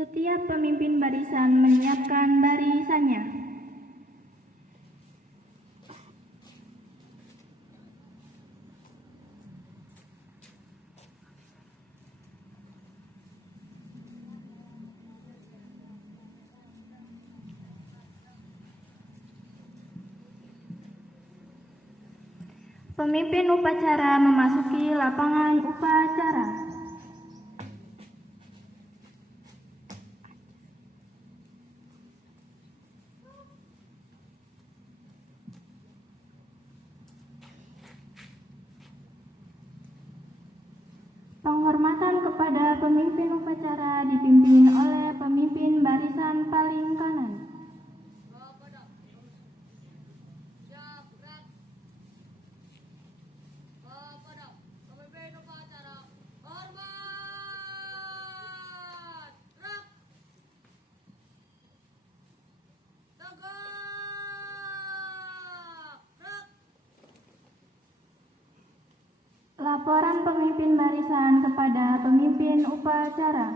Setiap pemimpin barisan menyiapkan barisannya. Pemimpin upacara memasuki lapangan upacara. Penghormatan kepada pemimpin upacara dipimpin oleh pemimpin barisan paling kanan. Laporan pemimpin barisan kepada pemimpin upacara.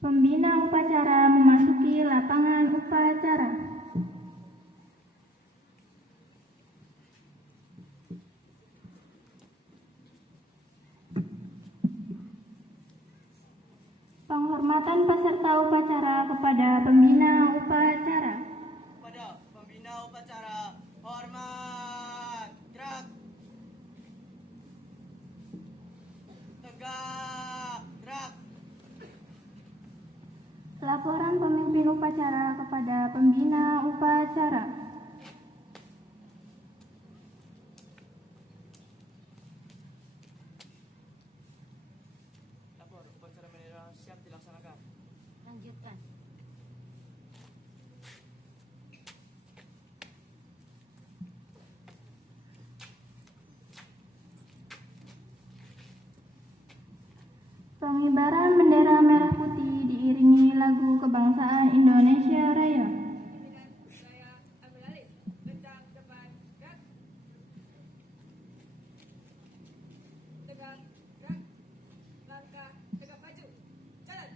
Pembina upacara memasuki lapangan upacara. Penghormatan peserta upacara kepada pembina upacara. Kepada pembina upacara, hormat, gerak, tegak, gerak. Laporan pemimpin upacara kepada pembina upacara. Lapor, upacara bendera siap dilaksanakan. Lanjutkan. Pengibaran bendera merah putih diiringi lagu kebangsaan Indonesia Raya. Saya ambil alih. Kencang depan, gerak. Tegak, gerak. Langkah, tegak maju. Jalan.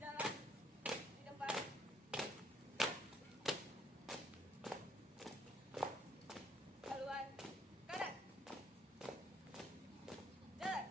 Jalan. Di depan. Haluan. Kanan. Jalan.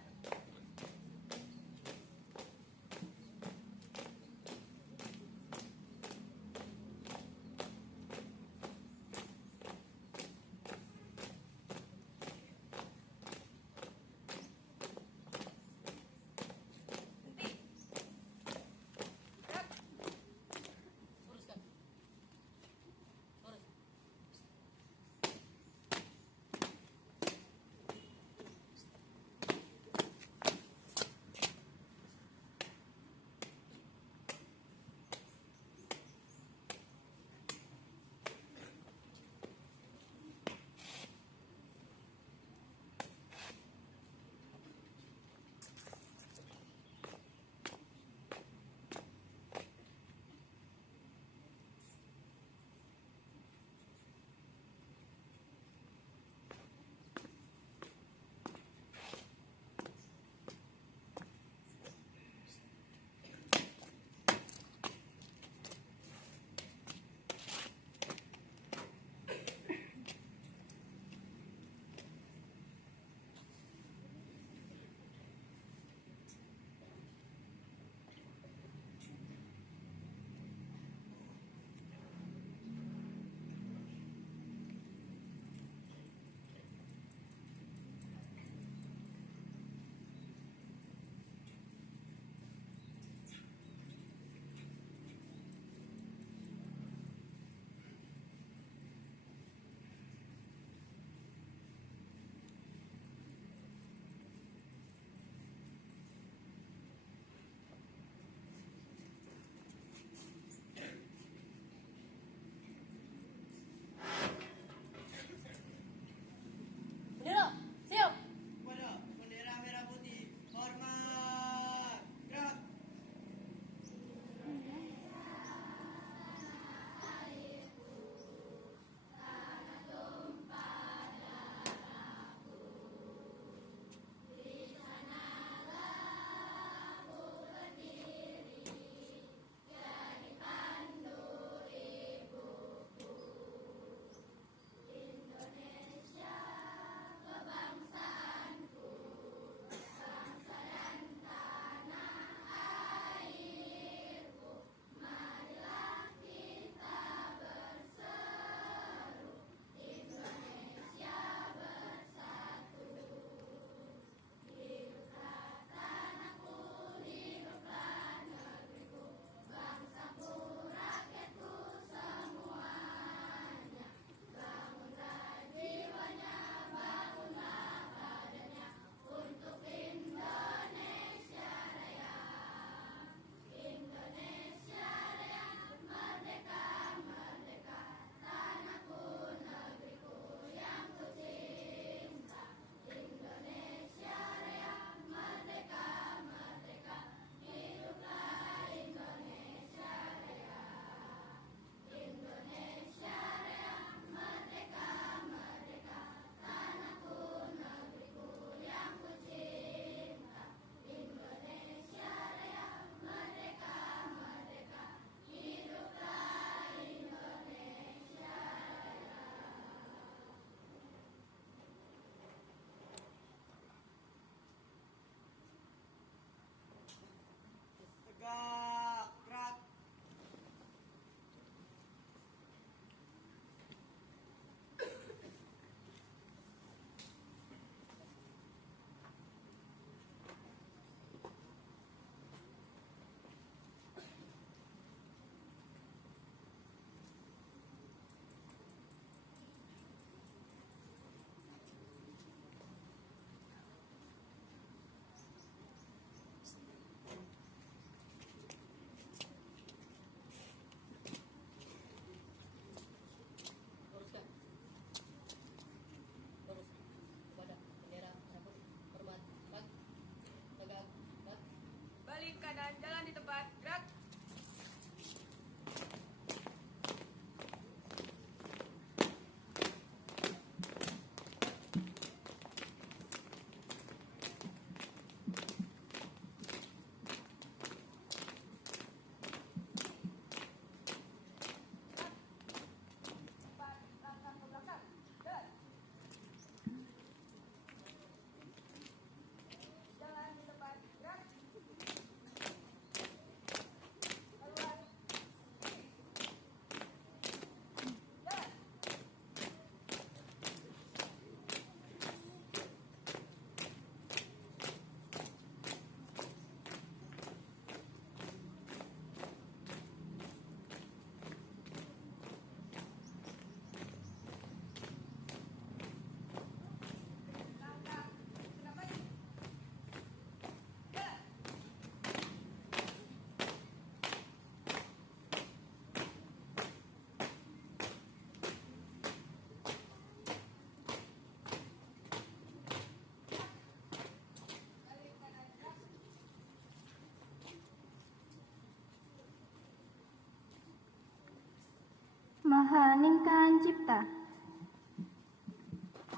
Mahaningkan cipta.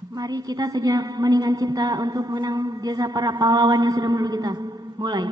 Mari kita saja meningkan cipta untuk mengenang jasa para pahlawan yang sudah menolong kita. Mulai.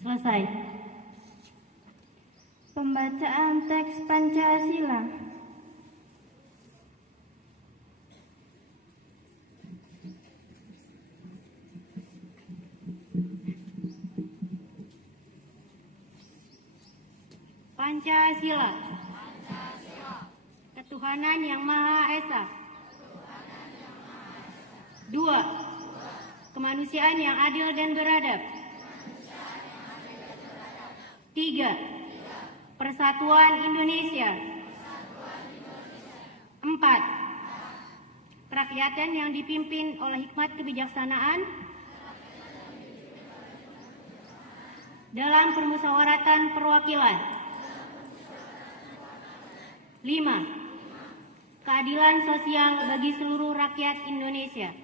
Selesai. Pembacaan teks Pancasila. Pancasila. Ketuhanan yang Maha Esa. 2. Kemanusiaan yang adil dan beradab. 3. Persatuan Indonesia. 4. Kerakyatan yang dipimpin oleh hikmat kebijaksanaan dalam permusyawaratan perwakilan. 5. Keadilan sosial bagi seluruh rakyat Indonesia.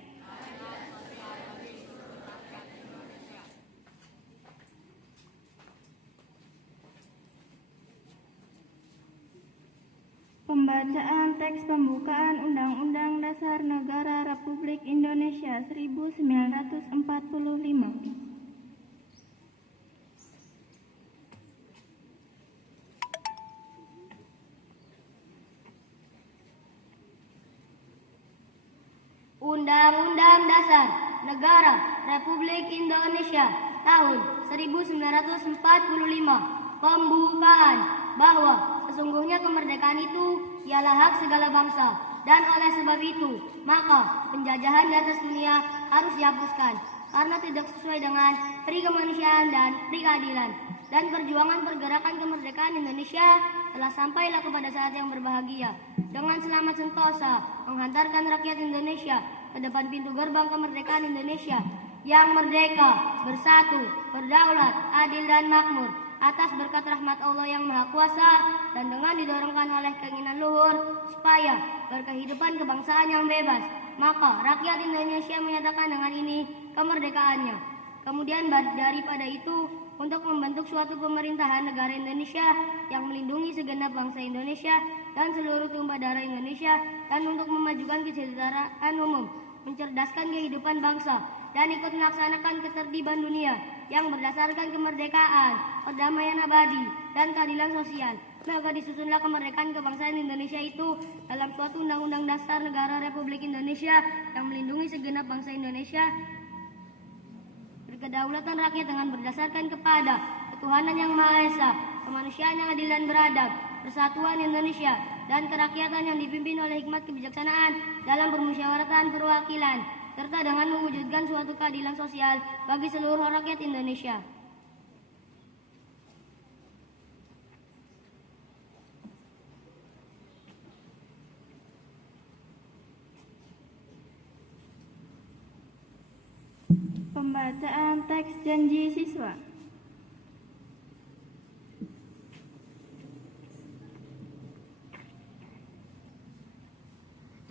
Pembacaan teks pembukaan Undang-Undang Dasar Negara Republik Indonesia 1945. Undang-Undang Dasar Negara Republik Indonesia tahun 1945 pembukaan bahwa sesungguhnya kemerdekaan itu ialah hak segala bangsa dan oleh sebab itu maka penjajahan di atas dunia harus dihapuskan karena tidak sesuai dengan pri kemanusiaan dan pri keadilan, dan perjuangan pergerakan kemerdekaan Indonesia telah sampailah kepada saat yang berbahagia dengan selamat sentosa menghantarkan rakyat Indonesia ke depan pintu gerbang kemerdekaan Indonesia yang merdeka, bersatu, berdaulat, adil dan makmur atas berkat rahmat Allah yang Maha Kuasa dan dengan didorongkan oleh keinginan luhur supaya berkehidupan kebangsaan yang bebas, maka rakyat Indonesia menyatakan dengan ini kemerdekaannya. Kemudian daripada itu, untuk membentuk suatu pemerintahan negara Indonesia yang melindungi segenap bangsa Indonesia dan seluruh tumpah darah Indonesia, dan untuk memajukan kesejahteraan umum, mencerdaskan kehidupan bangsa, dan ikut melaksanakan ketertiban dunia yang berdasarkan kemerdekaan, perdamaian abadi, dan keadilan sosial. Maka disusunlah kemerdekaan kebangsaan Indonesia itu dalam suatu Undang-Undang Dasar Negara Republik Indonesia yang melindungi segenap bangsa Indonesia, berkedaulatan rakyat dengan berdasarkan kepada ketuhanan yang Maha Esa, kemanusiaan yang adil dan beradab, persatuan Indonesia, dan kerakyatan yang dipimpin oleh hikmat kebijaksanaan dalam permusyawaratan perwakilan, serta dengan mewujudkan suatu keadilan sosial bagi seluruh rakyat Indonesia. Pembacaan teks janji siswa.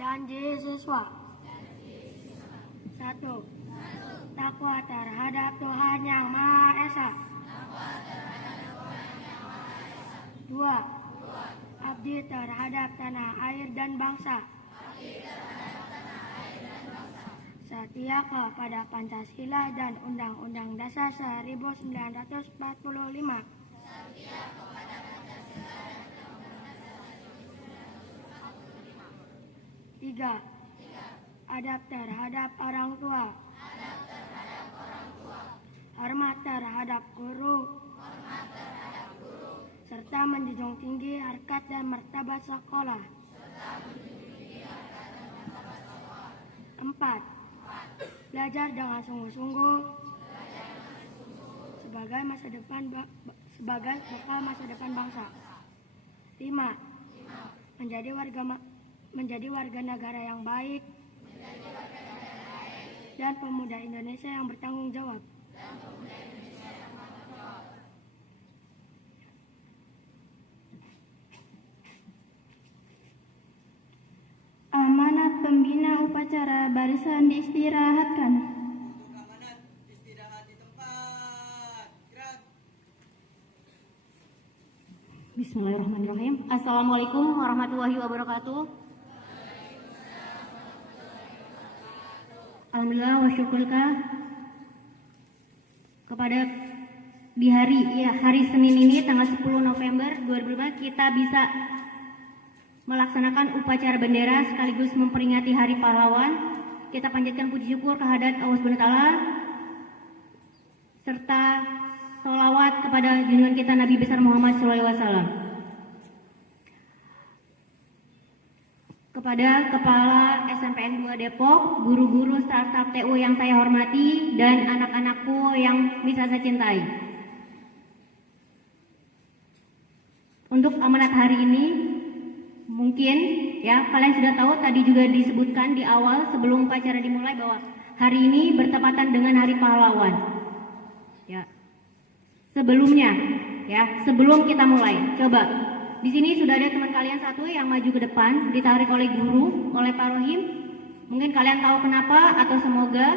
Janji siswa. 1. Takwa terhadap Tuhan Yang Maha Esa. 2. Abdi terhadap tanah air dan bangsa. 1. setia kepada Pancasila dan Undang-Undang Dasar 1945. Tiga, adab terhadap orang tua. Hormat terhadap guru. Serta menjunjung tinggi harkat dan martabat sekolah. 4. Belajar dengan sungguh-sungguh sebagai bekal masa depan bangsa. 5. Menjadi warga negara yang baik dan pemuda Indonesia yang bertanggung jawab. Amanat pembina upacara barisan diistirahatkan. Untuk amanat istirahat di tempat. Gerak. Bismillahirrahmanirrahim. Assalamualaikum warahmatullahi wabarakatuh. Alhamdulillah wa syukurka kepada di hari Senin ini tanggal 10 November 2024 kita bisa melaksanakan upacara bendera sekaligus memperingati Hari Pahlawan. Kita panjatkan puji syukur kehadirat Allah Subhanahu wa taala serta sholawat kepada junjungan kita Nabi besar Muhammad SAW. Kepada Kepala SMPN 2 Depok, guru-guru staf TU yang saya hormati, dan anak-anakku yang bisa saya cintai. Untuk amanat hari ini, mungkin ya kalian sudah tahu, tadi juga disebutkan di awal sebelum upacara dimulai bahwa hari ini bertepatan dengan Hari Pahlawan. Ya. Sebelumnya, ya sebelum kita mulai, coba. Di sini sudah ada teman kalian satu yang maju ke depan, ditarik oleh guru, oleh Pak Rohim. Mungkin kalian tahu kenapa, atau semoga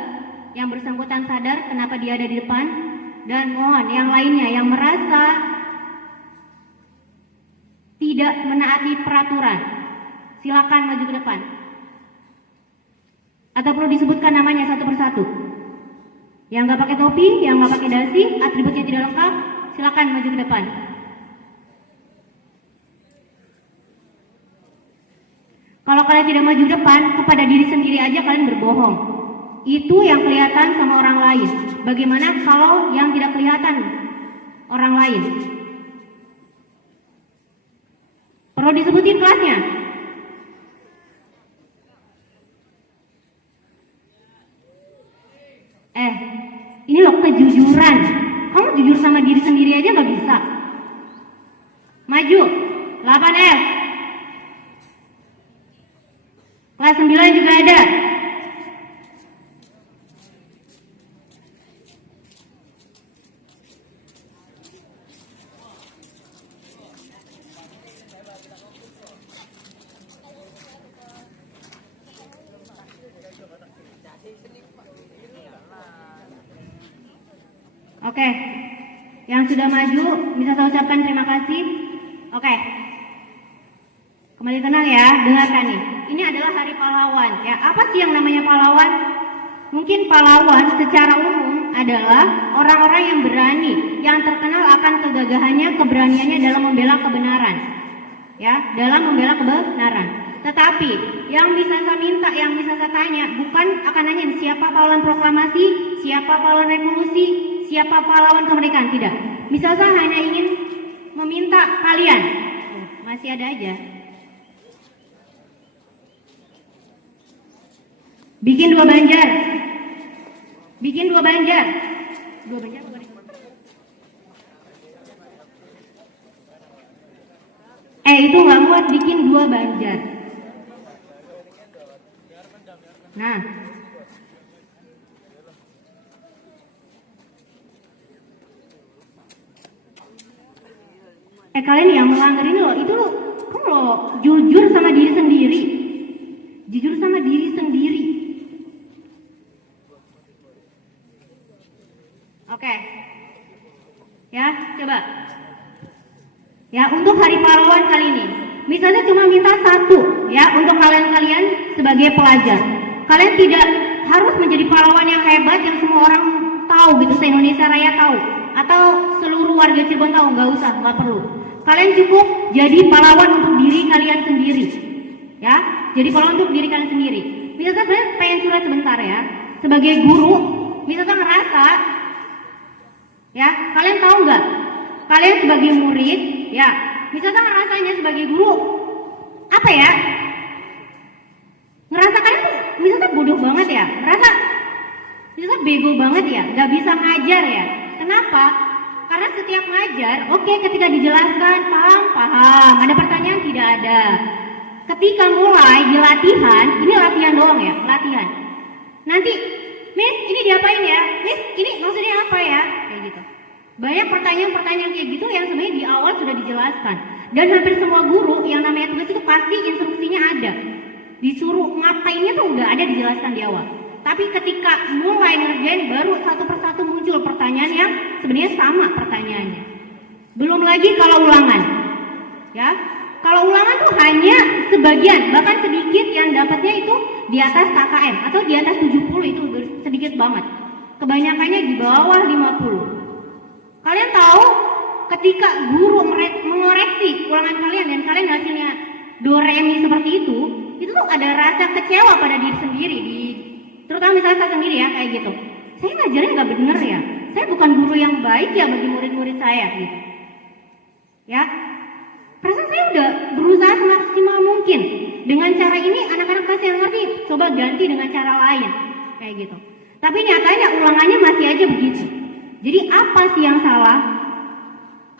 yang bersangkutan sadar kenapa dia ada di depan. Dan mohon yang lainnya yang merasa tidak menaati peraturan, silakan maju ke depan. Atau perlu disebutkan namanya satu persatu. Yang nggak pakai topi, yang nggak pakai dasi, atributnya tidak lengkap, silakan maju ke depan. Kalau kalian tidak maju depan, kepada diri sendiri aja kalian berbohong. Itu yang kelihatan sama orang lain. Bagaimana kalau yang tidak kelihatan orang lain? Perlu disebutin kelasnya? Ini loh kejujuran. Kamu jujur sama diri sendiri aja nggak bisa. Maju, 8F. Kelas 9 juga ada. Oke, yang sudah maju bisa saya ucapkan terima kasih. Oke, kembali tenang ya, dengarkan nih. Ini adalah Hari Pahlawan. Ya, apa sih yang namanya pahlawan? Mungkin pahlawan secara umum adalah orang-orang yang berani, yang terkenal akan kegagahannya, keberaniannya dalam membela kebenaran. Ya, dalam membela kebenaran. Tetapi yang bisa saya minta, yang bisa saya tanya, bukan akan nanya siapa pahlawan proklamasi, siapa pahlawan revolusi, siapa pahlawan kemerdekaan, tidak. Misal saya hanya ingin meminta kalian, masih ada aja, bikin 2 banjar. Bikin 2 banjar. 2 banjar apa nih? Itu nggak muat, bikin 2 banjar. Nah, kalian yang melanggar ini loh, itu loh, kamu loh jujur sama diri sendiri. Jujur sama diri sendiri. Oke. Ya, coba. Ya, untuk Hari Pahlawan kali ini, misalnya cuma minta 1 ya untuk kalian-kalian sebagai pelajar. Kalian tidak harus menjadi pahlawan yang hebat yang semua orang tahu gitu, se-Indonesia Raya tahu, atau seluruh warga Cirebon tahu, nggak usah, nggak perlu. Kalian cukup jadi pahlawan untuk diri kalian sendiri, ya. Jadi pahlawan untuk diri kalian sendiri. Misalkan saya pengen curhat sebentar ya, sebagai guru, misalkan ngerasa, ya, kalian tahu nggak? Kalian sebagai murid, ya, misalkan rasanya sebagai guru, apa ya? Ngerasa kalian tuh misalkan bodoh banget ya, ngerasa misalkan bego banget ya, nggak bisa ngajar ya. Kenapa? Karena setiap ngajar, oke, ketika dijelaskan paham, ada pertanyaan tidak ada. Ketika mulai di latihan, ini latihan doang ya, latihan. Nanti, Miss, ini diapain ya? Miss, ini maksudnya apa ya? Kayak gitu. Banyak pertanyaan-pertanyaan kayak gitu yang sebenarnya di awal sudah dijelaskan. Dan hampir semua guru yang namanya tugas itu pasti instruksinya ada. Disuruh ngapainnya tuh udah ada dijelaskan di awal. Tapi ketika mulai ngerjain baru satu persatu muncul pertanyaan yang sebenarnya sama pertanyaannya. Belum lagi kalau ulangan. Ya. Kalau ulangan tuh hanya sebagian, bahkan sedikit yang dapatnya itu di atas KKM atau di atas 70 itu sedikit banget. Kebanyakannya di bawah 50. Kalian tahu ketika guru mengoreksi ulangan kalian dan kalian hasilnya do re mi seperti itu tuh ada rasa kecewa pada diri sendiri, terutama misalnya saya sendiri ya, kayak gitu. Saya ngajarnya nggak bener ya, saya bukan guru yang baik ya bagi murid-murid saya gitu. Ya, perasaan saya udah berusaha semaksimal mungkin. Dengan cara ini anak-anak pasti yang ngerti, coba ganti dengan cara lain, kayak gitu. Tapi nyatanya ulangannya masih aja begitu. Jadi apa sih yang salah?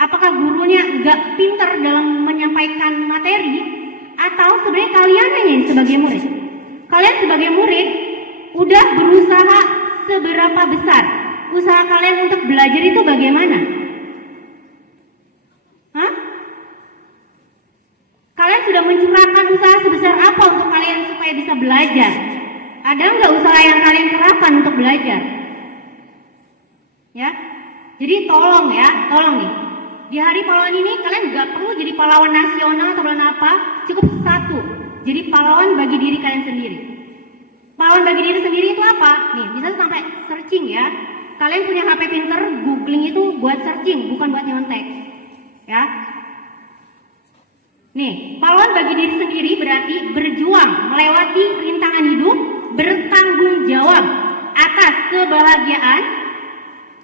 Apakah gurunya nggak pintar dalam menyampaikan materi? Atau sebenarnya kalian yang sebagai murid? Kalian sebagai murid udah berusaha seberapa besar? Usaha kalian untuk belajar itu bagaimana? Hah? Kalian sudah mencurahkan usaha sebesar apa untuk kalian supaya bisa belajar? Ada nggak usaha yang kalian kerahkan untuk belajar? Ya, jadi tolong nih. Di hari pahlawan ini kalian nggak perlu jadi pahlawan nasional atau pahlawan apa, cukup satu, jadi pahlawan bagi diri kalian sendiri. Pahlawan bagi diri sendiri itu apa? Nih, bisa sampai searching ya. Kalian punya HP pinter, googling itu buat searching, bukan buat nyontek. Ya. Nih, pahlawan bagi diri sendiri berarti berjuang melewati rintangan hidup, bertanggung jawab atas kebahagiaan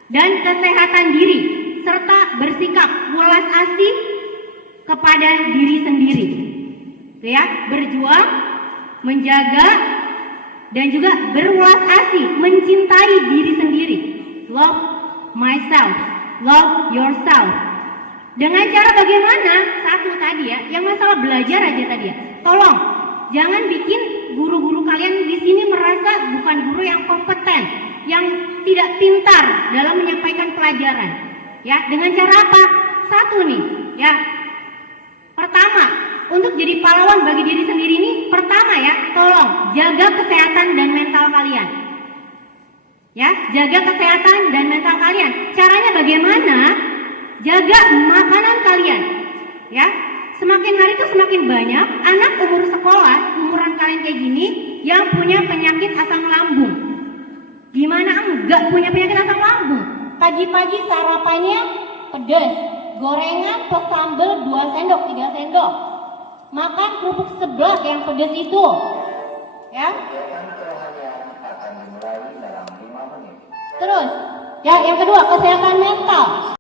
dan kesehatan diri, serta bersikap welas asih kepada diri sendiri. Ya, berjuang, menjaga, dan juga berwelas asih, mencintai diri sendiri. Love myself, love yourself. Dengan cara bagaimana? Satu tadi ya, yang masalah belajar aja tadi ya. Tolong, jangan bikin guru-guru kalian di sini merasa bukan guru yang kompeten, yang tidak pintar dalam menyampaikan pelajaran. Ya, dengan cara apa? Satu nih, ya. Pertama, untuk jadi pahlawan bagi diri sendiri ini, pertama ya, tolong jaga kesehatan dan mental kalian. Ya, jaga kesehatan dan mental kalian. Caranya bagaimana? Jaga makanan kalian. Ya, semakin hari itu semakin banyak anak umur sekolah, umuran kalian kayak gini, yang punya penyakit asam lambung. Gimana enggak punya penyakit asam lambung? Pagi-pagi sarapannya pedas, gorengan plus sambal 2 sendok, 3 sendok. Makan kerupuk seblak yang pedas itu. Ya. Terus, ya yang kedua, kesehatan mental.